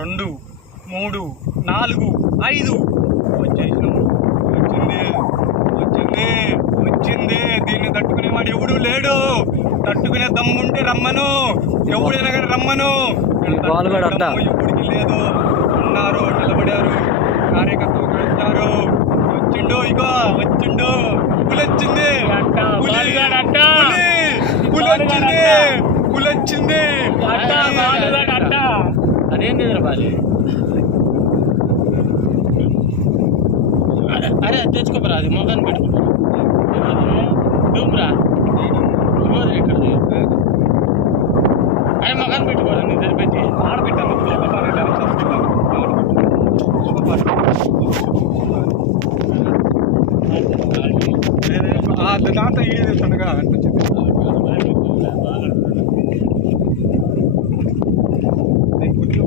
2, 3, 4, 5 వచ్చేసినాము. వచ్చింది. దీన్ని తట్టుకునేవాడు ఎవడు లేడు. తట్టుకునే దమ్ముంటే రమ్మను, ఎవడైనా కానీ రమ్మను. ఎవడికి లేదు. ఉన్నారు, నిలబడారు, కార్యకర్తలు కూడా వచ్చారు. వచ్చిండు, ఇగో వచ్చిండు. పులొచ్చింది. అదేంటి బాలి? అరే తెచ్చుకోపరా, అది మొగాన్ని పెట్టుకోరా. ఇక్కడ అరే మొగాన్ని పెట్టుకోరా, నేను సరిపెట్టి ఆడబెట్టాను. దాంతో ఈడే తెస్తుండగా